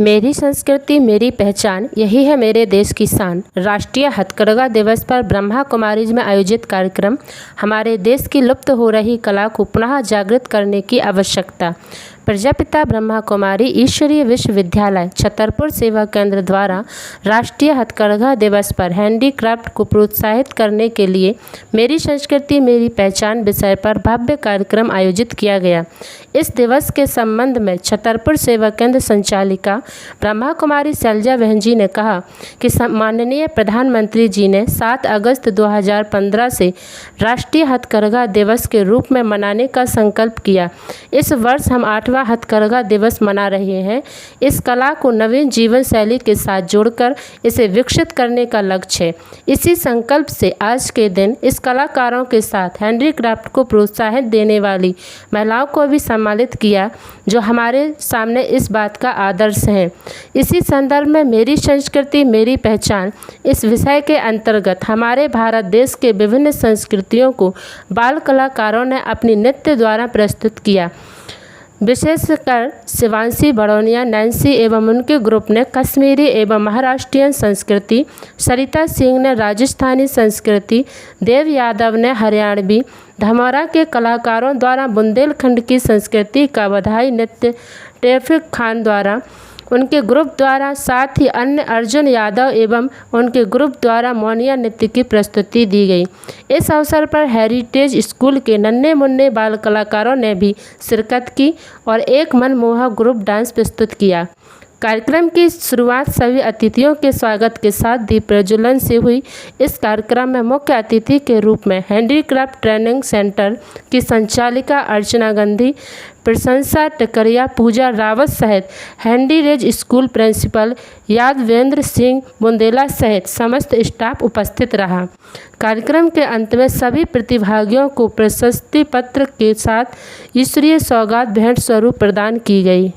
मेरी संस्कृति मेरी पहचान, यही है मेरे देश की शान। राष्ट्रीय हथकरघा दिवस पर ब्रह्मा कुमारीज में आयोजित कार्यक्रम हमारे देश की लुप्त हो रही कला को पुनः जागृत करने की आवश्यकता। प्रजापिता ब्रह्मा कुमारी ईश्वरीय विश्वविद्यालय छतरपुर सेवा केंद्र द्वारा राष्ट्रीय हथकरघा दिवस पर हैंडीक्राफ्ट को प्रोत्साहित करने के लिए मेरी संस्कृति मेरी पहचान विषय पर भव्य कार्यक्रम आयोजित किया गया। इस दिवस के संबंध में छतरपुर सेवा केंद्र संचालिका ब्रह्मा कुमारी शैलजा बहन जी ने कहा कि माननीय प्रधानमंत्री जी ने 7 अगस्त 2015 से राष्ट्रीय हथकरघा दिवस के रूप में मनाने का संकल्प किया। इस वर्ष हम 8वां हथकरघा दिवस मना रहे हैं। इस कला को नवीन जीवन शैली के साथ जोड़कर इसे विकसित करने का लक्ष्य है। इसी संकल्प से आज के दिन इस कलाकारों के साथ हैंडीक्राफ्ट को प्रोत्साहन देने वाली महिलाओं को भी सम्मानित किया, जो हमारे सामने इस बात का आदर्श हैं। इसी संदर्भ में मेरी संस्कृति मेरी पहचान इस विषय के अंतर्गत हमारे भारत देश के विभिन्न संस्कृतियों को बाल कलाकारों ने अपनी नृत्य द्वारा प्रस्तुत किया। विशेषकर शिवांशी बड़ौनिया, नैन्सी एवं उनके ग्रुप ने कश्मीरी एवं महाराष्ट्रीयन संस्कृति, सरिता सिंह ने राजस्थानी संस्कृति, देव यादव ने हरियाणवी, धमौरा के कलाकारों द्वारा बुंदेलखंड की संस्कृति का बधाई नृत्य, टैफिक खान द्वारा उनके ग्रुप द्वारा, साथ ही अन्य अर्जुन यादव एवं उनके ग्रुप द्वारा मोनिया नृत्य की प्रस्तुति दी गई। इस अवसर पर हेरिटेज स्कूल के नन्हे मुन्ने बाल कलाकारों ने भी शिरकत की और एक मनमोहक ग्रुप डांस प्रस्तुत किया। कार्यक्रम की शुरुआत सभी अतिथियों के स्वागत के साथ दीप प्रज्वलन से हुई। इस कार्यक्रम में मुख्य अतिथि के रूप में हैंडीक्राफ्ट ट्रेनिंग सेंटर की संचालिका अर्चना गांधी, प्रशंसा टकरिया, पूजा रावत सहित हैंडीरेज स्कूल प्रिंसिपल यादवेंद्र सिंह बुंदेला सहित समस्त स्टाफ उपस्थित रहा। कार्यक्रम के अंत में सभी प्रतिभागियों को प्रशस्ति पत्र के साथ ईश्वरीय सौगात भेंट स्वरूप प्रदान की गई।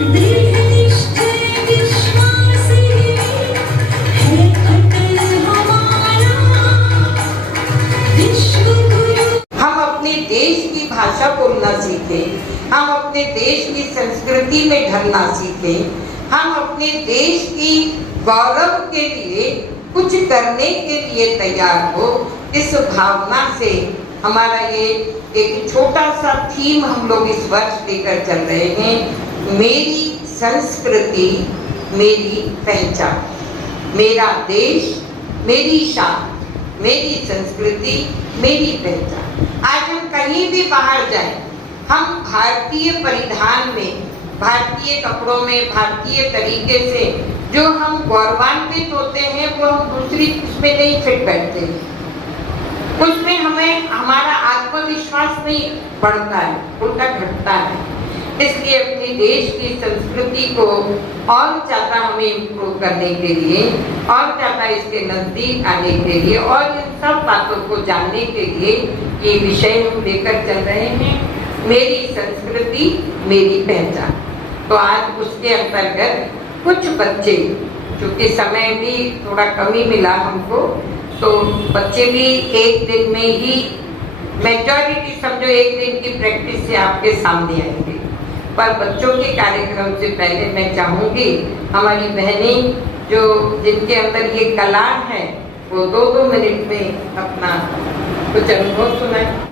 हम अपने देश की भाषा बोलना सीखें, हम अपने देश की संस्कृति में ढलना सीखें, हम अपने देश की गौरव के लिए कुछ करने के लिए तैयार हो। इस भावना से हमारा ये एक छोटा सा थीम हम लोग इस वर्ष लेकर चल रहे हैं, मेरी संस्कृति मेरी पहचान, मेरा देश मेरी शान, मेरी संस्कृति मेरी पहचान। आज हम कहीं भी बाहर जाएं, हम भारतीय परिधान में, भारतीय कपड़ों में, भारतीय तरीके से जो हम गौरवान्वित होते हैं वो हम दूसरी उसमें नहीं फिट बैठते, उसमें हमें हमारा आत्मविश्वास नहीं बढ़ता है, उल्टा घटता है। इसलिए अपने देश की संस्कृति को और ज़्यादा हमें इम्प्रूव करने के लिए, और ज़्यादा इसके नज़दीक आने के लिए और इन सब बातों को जानने के लिए ये विषय हम लेकर चल रहे हैं, मेरी संस्कृति मेरी पहचान। तो आज उसके अंतर्गत कुछ बच्चे, चूँकि समय भी थोड़ा कम ही मिला हमको, तो बच्चे भी एक दिन में ही, मेजॉरिटी समझो एक दिन की प्रैक्टिस से आपके सामने आएंगे। पर बच्चों के कार्यक्रम से पहले मैं चाहूँगी हमारी बहनें जो जिनके अंदर ये कला है वो 2-2 मिनट में अपना कुछ अनुभव सुनाएं।